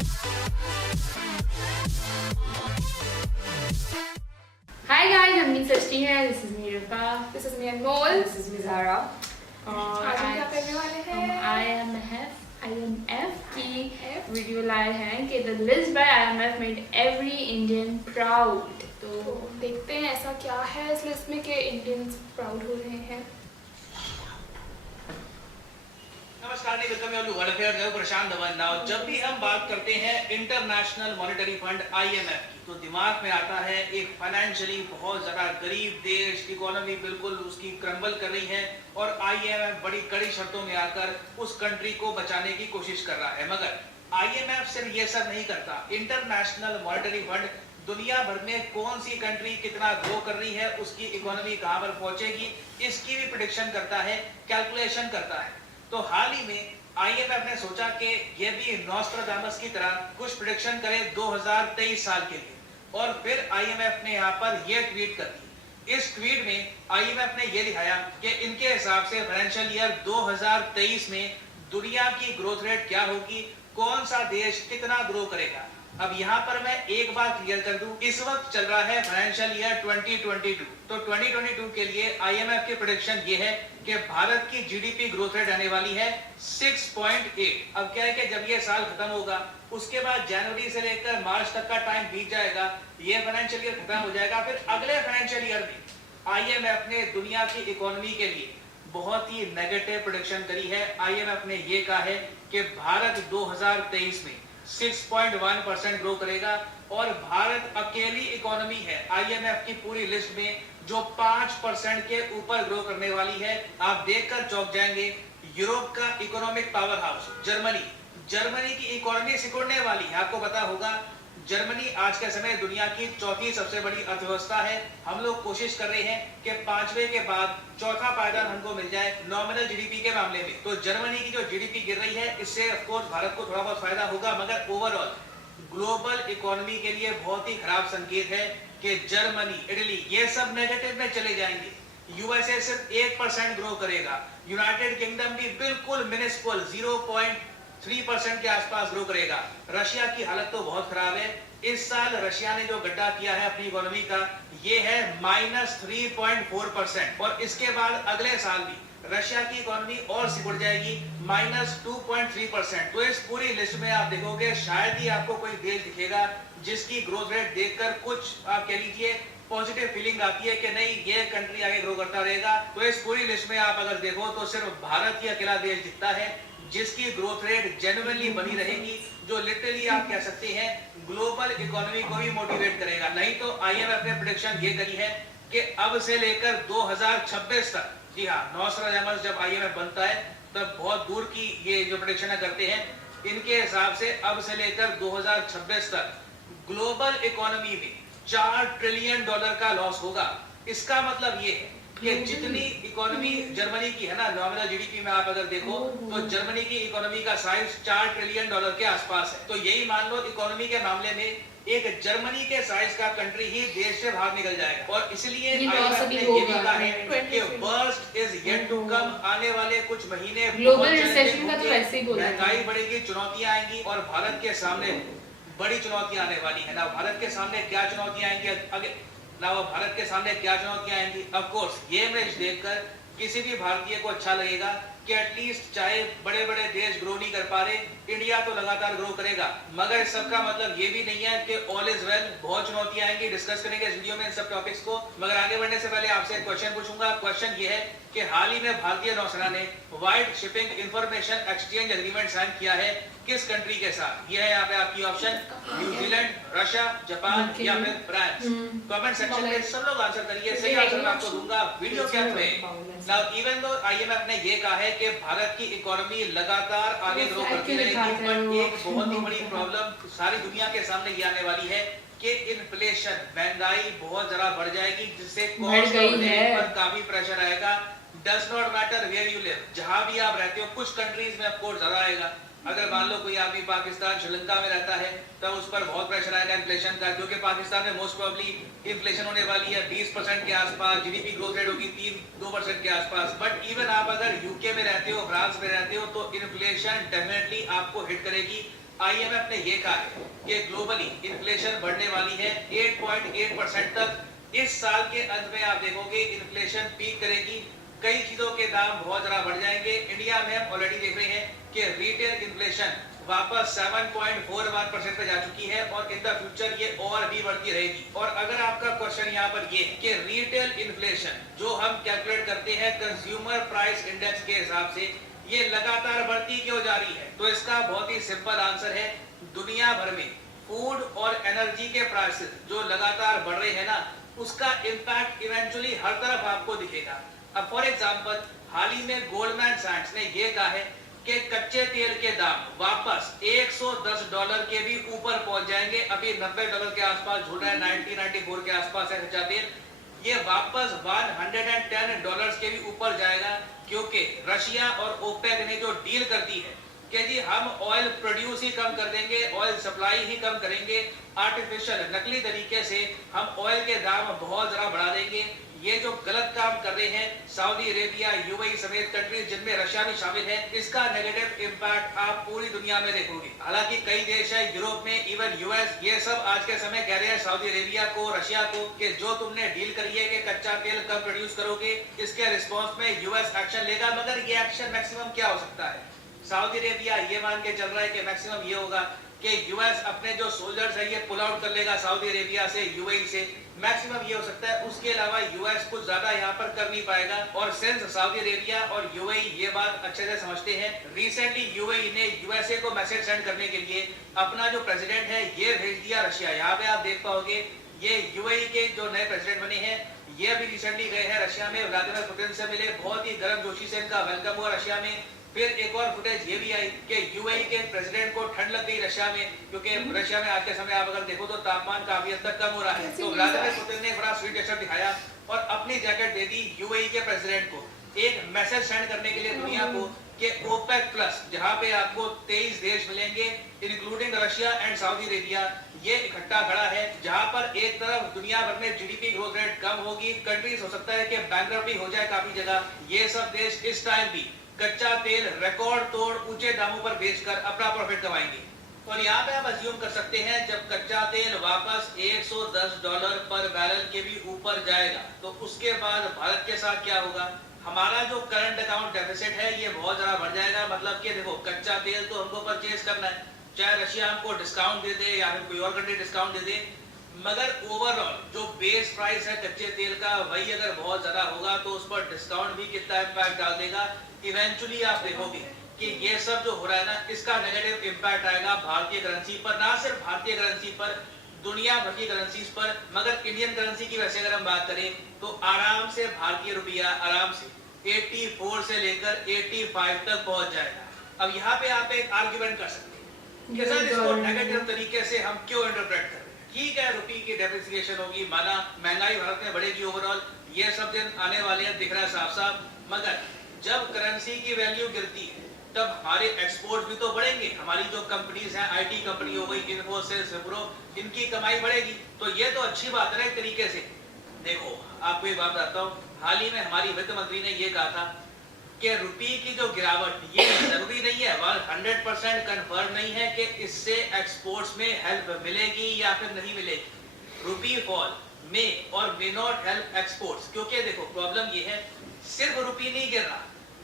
Hi guys, I'm Meet Sashti here. This is Meerka. This is me Anmol. This is Mizara. और आज हम क्या करने वाले हैं? IMF की वीडियो लाए हैं कि the list by IMF made every Indian proud. तो देखते हैं ऐसा क्या है इस लिस्ट में कि इंडियंस प्राउड हो रहे हैं। नमस्कार, welcome you to world affair. मैं प्रशांत धवन। नाउ जब भी हम बात करते हैं इंटरनेशनल मॉनेटरी फंड IMF की, तो दिमाग में आता है एक फाइनेंशियली बहुत ज्यादा गरीब देश, इकोनॉमी बिल्कुल उसकी क्रम्बल कर रही है और IMF बड़ी कड़ी शर्तों में आकर उस कंट्री को बचाने की कोशिश कर रहा है। मगर IMF सिर्फ ये सब नहीं करता। इंटरनेशनल मॉनेटरी फंड दुनिया भर में कौन सी कंट्री कितना ग्रो कर रही है, उसकी इकोनॉमी कहां पर पहुंचेगी, इसकी भी प्रेडिक्शन करता है, कैलकुलेशन करता है। तो हाल ही में IMF ने सोचा कि ये भी नॉस्ट्राडामस की तरह कुछ प्रेडिक्शन करे 2023 साल के लिए, और फिर IMF ने यहाँ पर ये ट्वीट कर दी। इस ट्वीट में IMF ने ये दिखाया कि इनके हिसाब से फाइनेंशियल ईयर 2023 में दुनिया की ग्रोथ रेट क्या होगी, कौन सा देश कितना ग्रो करेगा। अब यहाँ पर मैं एक बात क्लियर कर दूं, इस वक्त चल रहा है फाइनेंशियल ईयर 2022। तो 2022 के लिए IMF की प्रेडिक्शन ये है कि भारत की जीडीपी ग्रोथ रेट आने वाली है 6.8। अब क्या है कि जब ये साल खत्म होगा, उसके बाद जनवरी से लेकर मार्च तक का टाइम बीत जाएगा, ये फाइनेंशियल ईयर खत्म हो जाएगा। फिर अगले फाइनेंशियल ईयर में IMF ने दुनिया की इकोनॉमी के लिए बहुत ही नेगेटिव प्रेडिक्शन करी है। IMF ने ये कहा है कि भारत 2023 में 6.1% ग्रो करेगा, और भारत अकेली इकोनॉमी है IMF की पूरी लिस्ट में जो 5% के ऊपर ग्रो करने वाली है। आप देखकर चौंक जाएंगे। यूरोप का इकोनॉमिक पावर हाउस जर्मनी की इकोनॉमी सिकुड़ने वाली है। आपको पता होगा जर्मनी आज के समय दुनिया की चौथी सबसे बड़ी अर्थव्यवस्था है। हम लोग कोशिश कर रहे हैं कि पांचवे के बाद चौथा पायदान हमको मिल जाए नॉमिनल जीडीपी के मामले में। तो जर्मनी की जो जीडीपी गिर रही है, इससे ऑफ कोर्स भारत को थोड़ा बहुत फायदा होगा, मगर ओवरऑल ग्लोबल इकोनॉमी के लिए बहुत ही खराब संकेत है कि जर्मनी, इटली ये सब नेगेटिव में चले जाएंगे। यूएसए सिर्फ 1% ग्रो करेगा। यूनाइटेड किंगडम भी बिल्कुल मिनिस्कुल 0.3% के आसपास ग्रो करेगा। रशिया की हालत तो बहुत खराब है। इस साल रशिया ने जो गड्ढा किया है अपनी इकोनॉमी का, ये है -3.4%, और इसके बाद अगले साल भी रशिया की इकोनॉमी और सिकुड़ जाएगी, -2.3%। तो इस पूरी लिस्ट में आप देखोगे शायद ही आपको कोई देश दिखेगा जिसकी ग्रोथ रेट देखकर कुछ आप कह लीजिए पॉजिटिव फीलिंग आती है कि नहीं ये कंट्री आगे ग्रो करता रहेगा। तो इस पूरी लिस्ट में आप अगर देखो तो सिर्फ भारत ही अकेला देश दिखता है जिसकी ग्रोथ रेट जेन्युइनली बनी रहेगी, जो लिटरली आप कह सकते हैं ग्लोबल इकोनॉमी को भी मोटिवेट करेगा। नहीं तो IMF ने प्रेडिक्शन ये करी है कि अब से लेकर 2026 तक, जी हाँ, नॉस्ट्राडामस जब IMF बनता है तब बहुत दूर की ये जो प्रेडिक्शन करते हैं, इनके हिसाब से अब से लेकर 2026 तक ग्लोबल इकोनॉमी में $4 ट्रिलियन का लॉस होगा। इसका मतलब ये है कि जितनी इकोनॉमी जर्मनी की है ना, नॉमिनल जीडीपी में आप अगर देखो तो जर्मनी की इकोनॉमी का साइज $4 ट्रिलियन के आसपास है। तो यही मान लो इकोनॉमी के मामले में एक जर्मनी के साइज का कंट्री ही देश से बाहर निकल जाएगा। और इसलिए IMF ने ये भी कहा है कि worst is yet to come. आने वाले कुछ महीने ग्लोबल रिसेशन का तो वैसे ही बोला, महंगाई बढ़ेगी, चुनौतियां आएंगी, और भारत के सामने बड़ी चुनौतियां आने वाली है ना। भारत के सामने क्या चुनौतियां आएंगी भारत के सामने क्या चुनौतियां आएंगी। ऑफ कोर्स ये इमेज देखकर किसी भी भारतीय को अच्छा लगेगा कि एटलीस्ट चाहे बड़े बड़े देश ग्रो नहीं कर पा रहे, इंडिया तो लगातार ग्रो करेगा। मगर इस सब का मतलब ये भी नहीं है कि ऑल इज वेल। बहुत चुनौतियां आएंगी, डिस्कस करेंगे इस वीडियो में इन सब टॉपिक्स को। मगर आगे बढ़ने से पहले आपसे एक क्वेश्चन पूछूंगा। क्वेश्चन ये है कि हाल ही में भारतीय नौसेना ने wide shipping information exchange agreement sign किया है किस कंट्री के साथ? ये है यहाँ पे आपकी ऑप्शन, न्यूजीलैंड, रशिया, जापान या फिर फ्रांस। कमेंट सेक्शन में सब लोग आंसर करिए। सही आंसर मैं आपको दूंगा वीडियो के अंत में। नाउ इवन दो IMF ने ये कहा है कि भारत की इकोनॉमी लगातार आगे ग्रो करती रहेगी, बट एक बहुत ही बड़ी प्रॉब्लम सारी दुनिया के सामने ये आने वाली है कि इन्फ्लेशन, महंगाई बहुत ज्यादा बढ़ जाएगी, जिससे कॉस्ट ऑफ लिविंग पर काफी प्रेशर आएगा। Does not matter where you live, जहां भी आप रहते हो। कुछ कंट्रीज में ऑफ कोर्स ज्यादा आएगा। अगर मान लो कोई आदमी पाकिस्तान, श्रीलंका में रहता है तब उस पर बहुत प्रेशर आएगा इन्फ्लेशन का, क्योंकि पाकिस्तान में मोस्ट प्रोबेबली इन्फ्लेशन होने वाली है 20% के आसपास, जीडीपी ग्रोथ रेट होगी 3-2% के आसपास। बट इवन आप अगर यूके में रहते हो, फ्रांस में रहते हो, तो इन्फ्लेशन डेफिनेटली आपको हिट करेगी। आईएमएफ ने ये कहा है कि ग्लोबली इन्फ्लेशन बढ़ने वाली है 8.8% तक। इस साल के अंत में आप देखोगे इन्फ्लेशन पीक करेगी, कई चीजों के दाम बहुत ज्यादा बढ़ जाएंगे। इंडिया में हम ऑलरेडी देख रहे हैं कि रिटेल इन्फ्लेशन वापस 7.41% पे जा चुकी है और इन द फ्यूचर ये और भी बढ़ती रहेगी। और अगर आपका क्वेश्चन यहाँ पर ये है कि रिटेल इन्फ्लेशन जो हम कैलकुलेट करते हैं कंज्यूमर प्राइस इंडेक्स के हिसाब से, ये लगातार बढ़ती क्यों जा रही है, तो इसका बहुत ही सिंपल आंसर है, दुनिया भर में फूड और एनर्जी के प्राइसेस जो लगातार बढ़ रहे हैं ना, उसका इम्पैक्ट इवेंचुअली हर तरफ आपको दिखेगा। अब फॉर एग्जांपल हाल ही में गोल्डमैन सैक्स ने यह कहा है कि कच्चे तेल के दाम वापस $110 के भी ऊपर पहुंच जाएंगे। अभी $90 के आसपास झूल रहा है, 94 के आसपास है कच्चा तेल, ये वापस $110 के भी ऊपर जाएगा, क्योंकि रशिया और ओपेक ने जो डील कर दी है कि जी हम ऑयल प्रोड्यूस ही कम कर देंगे, ऑयल सप्लाई ही कम करेंगे, आर्टिफिशियल नकली तरीके से हम ऑयल के दाम बहुत ज्यादा बढ़ा देंगे। ये जो गलत काम कर रहे हैं सऊदी अरेबिया, यूएई समेत कंट्रीज जिनमें रशिया भी शामिल है, इसका नेगेटिव इंपैक्ट आप पूरी दुनिया में देखोगे। हालांकि कई देश है यूरोप में, इवन यूएस, ये सब आज के समय कह रहे हैं सऊदी अरेबिया को, रशिया को कि जो तुमने डील करी है कि कच्चा तेल कम प्रोड्यूस करोगे, इसके रिस्पॉन्स में यूएस एक्शन लेगा। मगर ये एक्शन मैक्सिमम क्या हो सकता है? सऊदी अरेबिया ये मान के चल रहा है कि मैक्सिमम ये होगा कि यूएस अपने जो सोल्जर्स है ये पुल आउट कर लेगा सऊदी अरेबिया से, यूएई से, मैक्सिमम ये हो सकता है। उसके अलावा यूएस कुछ ज्यादा यहाँ पर कर नहीं पाएगा। और सिंस सऊदी अरेबिया और यूएई ये बात अच्छे से समझते हैं, रिसेंटली यूएई ने यूएसए को मैसेज सेंड करने के लिए अपना जो प्रेसिडेंट है ये भेज दिया रशिया। यहाँ पे आप देख पाओगे ये यूएई के जो नए प्रेसिडेंट बने हैं ये अभी रिसेंटली गए हैं रशिया में, व्लादिमीर पुतिन से मिले, बहुत ही गर्मजोशी से इनका वेलकम हुआ रशिया में। फिर एक और फुटेज ये भी आई कि यूएई के प्रेसिडेंट को ठंड लग गई रशिया में, क्योंकि रशिया में आज के समय आप अगर देखो तो तापमान काफी हद तक कम हो रहा है। तो व्लादिमीर पुतिन ने बड़ा स्वीट जेस्चर दिखाया और अपनी जैकेट दे दी यूएई के प्रेसिडेंट को, एक मैसेज सेंड करने के लिए दुनिया को कि ओपेक प्लस जहां पे आपको 23 देश मिलेंगे including Russia and Saudi Arabia, ये इकट्ठा खड़ा है, जहां पर एक तरफ दुनिया भर में जीडीपी ग्रोथ रेट कम होगी, कंट्रीज हो सकता है कि बैंकरप्ट हो जाए काफी जगह, ये सब देश इस टाइम भी कच्चा तेल रिकॉर्ड तोड़ ऊंचे दामों पर बेचकर अपना प्रॉफिट कमाएंगे। और यहाँ पे आप अज्यूम कर सकते हैं जब कच्चा तेल वापस $110 पर बैरल के भी ऊपर जाएगा तो उसके बाद भारत के साथ क्या होगा? हमारा जो करंट अकाउंट डेफिसिट है ये बहुत ज्यादा बढ़ जाएगा। मतलब कि देखो कच्चा तेल तो हमको परचेज करना है, चाहे रशिया हमको डिस्काउंट दे दे या फिर कोई और कंट्री डिस्काउंट दे दे, मगर ओवरऑल जो बेस प्राइस है कच्चे तेल का वही अगर बहुत ज्यादा होगा तो उस पर डिस्काउंट भी कितना इम्पैक्ट डाल देगा। इवेंचुअली आप देखोगे कि ये सब जो हो रहा है ना, इसका नेगेटिव इम्पैक्ट आएगा भारतीय करेंसी पर, ना सिर्फ भारतीय करेंसी पर, दुनिया भर की करेंसीज पर। मगर इंडियन करेंसी की वैसे अगर हम बात करें तो आराम से भारतीय रुपया आराम से 84 से लेकर 85 तक पहुंच जाएगा। अब यहाँ पे आप एक आर्ग्यूमेंट कर सकते हैं कि सर इसको नेगेटिव तरीके से हम क्यों इंटरप्रेट कर रहे हैं। ठीक है, रुपये की डेप्रिसिएशन होगी, माना महंगाई भारत में बढ़ेगी ओवरऑल, ये सब दिन आने वाले हैं, दिख रहा है साफ साफ। मगर जब करेंसी की वैल्यू गिरती है तब हमारे एक्सपोर्ट भी तो बढ़ेंगे, हमारी जो कंपनीज हैं, आईटी कंपनी हो गई, इन्फोसिस, विप्रो, इनकी कमाई बढ़ेगी, तो ये तो अच्छी बात है एक तरीके से। देखो आपको एक बात बताता हूँ, हाल ही में हमारी वित्त मंत्री ने ये कहा था कि रुपये की जो गिरावट ये जरूरी नहीं है, 100% कंफर्म नहीं है कि इससे एक्सपोर्ट्स में हेल्प मिलेगी या फिर नहीं मिलेगी। रुपये फॉल मे और मे नॉट हेल्प एक्सपोर्ट्स, क्योंकि देखो प्रॉब्लम ये है सिर्फ रुपये नहीं गिर रहा,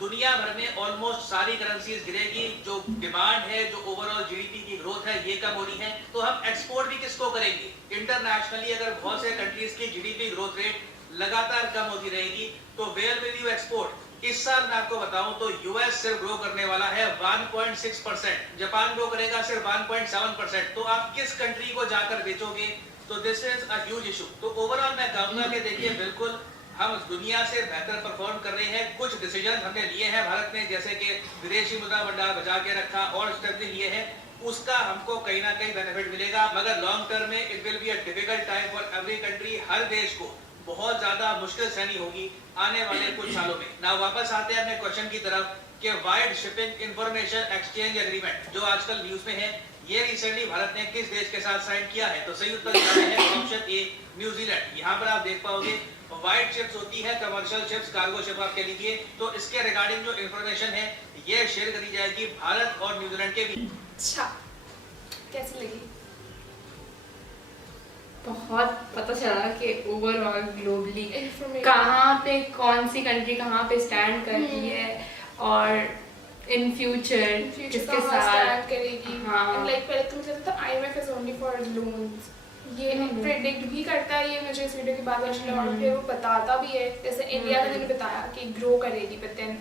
दुनिया भर में ऑलमोस्ट सारी करेंसीज गिरेगी, जो डिमांड है, जो ओवरऑल जीडीपी की ग्रोथ है ये कम हो रही है, तो हम एक्सपोर्ट भी किसको करेंगे? इंटरनेशनली अगर बहुत से कंट्रीज की जीडीपी ग्रोथ रेट लगातार कम होती रहेगी तो वेयर विल यू एक्सपोर्ट? इस साल मैं आपको बताऊं तो यूएस सिर्फ ग्रो करने वाला है 1.6%, जापान ग्रो करेगा सिर्फ 1.7%, तो आप किस कंट्री को जाकर बेचोगे? तो this is a huge issue. तो ओवरऑल मैं कहूंगा कि देखिए बिल्कुल हम दुनिया से बेहतर परफॉर्म कर रहे हैं, कुछ डिसीजन हमने लिए हैं भारत में, जैसे कि विदेशी मुद्रा भंडार बचा के रखा और स्टेप लिए हैं, उसका हमको कहीं ना कहीं बेनिफिट मिलेगा। मगर लॉन्ग टर्म में it will be a difficult time for every country, हर देश को बहुत ज्यादा मुश्किल सहनी होगी आने वाले कुछ सालों में। ना वापस आते हैं अपने क्वेश्चन की तरफ कि wide shipping information exchange agreement जो आजकल न्यूज में है, ये रिसेंटली भारत ने किस देश के साथ साइन किया है? तो सही उत्तर है ऑप्शन ए, न्यूजीलैंड। यहाँ पर आप देख पाओगे वाइड शिप्स होती है, कमर्शियल शिप्स, कार्गो शिप आप कह लीजिए, तो इसके रिगार्डिंग जो इंफॉर्मेशन है ये शेयर करी जाएगी भारत और न्यूजीलैंड के बीच। अच्छा, कैसी लगी? बहुत पता चला कि ओवरऑल ग्लोबली Information. कहाँ पे कौन सी कंट्री कहाँ पे स्टैंड करती है और इन फ्यूचर किसके साथ स्टैंड करेगी। हाँ। And like पहले तो मुझे लगता था IMF is only for loans, ये प्रेडिक्ट भी करता है, ये मुझे इस वीडियो के बाद पता चला, और फिर वो बताता भी है, जैसे इंडिया का मैंने बताया कि ग्रो करेगी, बट देन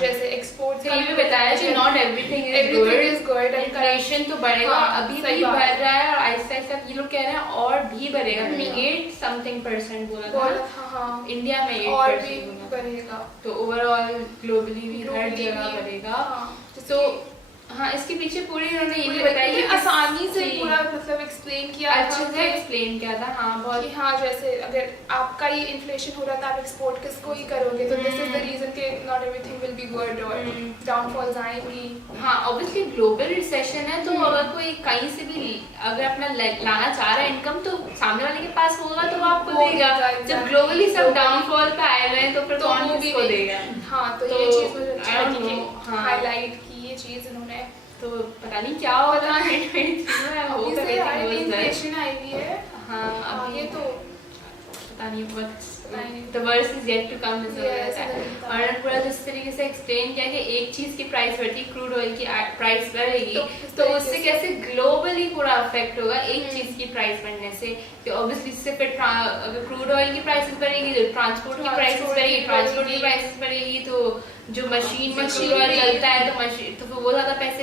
जैसे एक्सपोर्ट्स तो ये भी बताया कि not everything is good, inflation तो बढ़ेगा, हाँ, अभी सही भी बात बढ़ है। रहा है और आहिस्ता आहिस्ता ये लोग कह रहे हैं और भी बढ़ेगा, 8% बोला था हाँ, इंडिया में, और भी 8% बोला था। बढ़ेगा, तो ओवरऑल ग्लोबली भी हर Globally जगह भी, बढ़ेगा। हाँ, तो हाँ, इसके पीछे पूरी इन्होंने ये भी पूरे- बताया कि आसानी से जी, पूरा मतलब एक्सप्लेन किया अच्छे था से एक्सप्लेन किया था। हाँ, कि बहुत हाँ, जैसे अगर आपका ये इन्फ्लेशन हो रहा था, आप एक्सपोर्ट किसको ही करोगे, तो दिस इज द रीजन कि not everything will be good और डाउनफॉल्स आएंगी। हाँ, ऑब्वियसली ग्लोबल रिसेशन है, तो अगर कोई कहीं से भी अगर अपना लाना चाह रहा है इनकम, तो सामने वाले के पास होगा तो वो आपको वो देगा। देगा, जब exactly। ग्लोबली सब Globally- डाउनफॉल पे आए हुए हैं तो फिर तो कौन वो भी किसको देगा। देगा? हाँ, तो तो ये चीज़ मुझे अच्छी I don't लगी know, कि हाँ। हाईलाइट की ये चीज़ इन्होंने। तो पता नहीं क्या होगा अभी से इन्फ्लेशन आई हुई है, हाँ, आगे अभी तो पता नहीं, पता नहीं। The worst is yet to come, जैसे Yes, रहता है। रहता और है। उन्होंने पूरा जिस तरीके से एक्सप्लेन किया कि एक चीज की प्राइस बढ़ती, क्रूड ऑयल की प्राइस बढ़ेगी, तो किस तो तरीके उससे से? कैसे ग्लोबली पूरा अफेक्ट होगा एक चीज की प्राइस बढ़ने से, कि ऑब्वियसली इससे फिर अगर क्रूड ऑयल की प्राइसेस बढ़ेगी तो ट्रांसपोर्ट की प्राइसेस बढ़ेगी, ट्रांसपोर्ट की प्राइसेस बढ़ेगी तो जो मशीन में क्रूड ऑयल चलता है तो मशीन तो फिर वो ज्यादा पैसे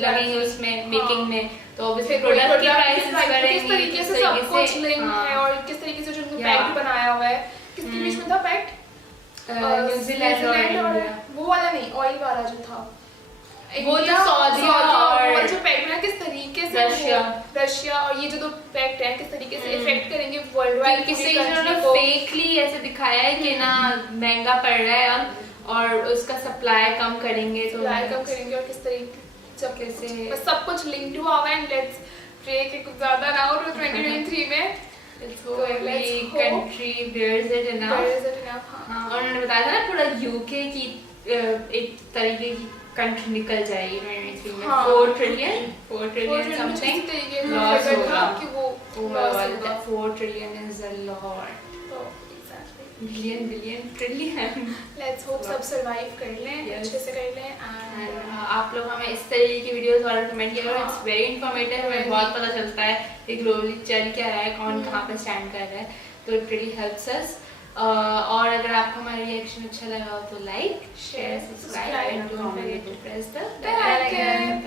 लगेंगे उसमें मेकिंग में, तो ऑब्वियसली प्रोडक्ट की प्राइसेस बढ़ेंगी। किस तरीके से सब कुछ लिंक हाँ। है, और किस तरीके से जो उन्होंने Yeah. पैक्ट बनाया हुआ है, किसके बीच में था पैक्ट? न्यूजीलैंड और इंडिया, वो वाला नहीं, ऑयल वाला जो था, वो जो इंडिया, सऊदी और जो पैक्ट है किस तरीके से रशिया और ये जो दो पैक्ट है किस तरीके से इफेक्ट करेंगे वर्ल्ड वाइड, किसी इन्होंने फेकली ऐसे दिखाया है कि ना महंगा पड़ रहा है अब और उसका सप्लाई कम करेंगे तो कम करेंगे, और किस तरीके सब कैसे बस सब कुछ link to our, and let's pray कि कुछ ज्यादा ना हो 2023 में। every country bears it enough। There is enough, हाँ। हाँ, और उन्होंने बताया था ना पूरा यूके की एक तरीके की कंट्री निकल जाएगी 2023 में, हाँ। 4 ट्रिलियन समथिंग तरीके लॉस होगा कि वो loss होगा। 4 ट्रिलियन इज अ लॉट, तो exactly। Billion trillion. Let's hope सब survive कर लें, Yes। अच्छे से कर लें, And, and आप लोग हमें इस तरीके की वीडियोस और कमेंट किया करो, हाँ। इट्स वेरी इन्फॉर्मेटिव, हमें Very। बहुत पता चलता है कि ग्लोबली चल क्या रहा है, कौन कहाँ पे स्टैंड कर रहा है, तो इट रियली हेल्प्स अस। और अगर आपको हमारा रिएक्शन अच्छा लगा हो तो like, share, subscribe and don't forget to press the Bell icon।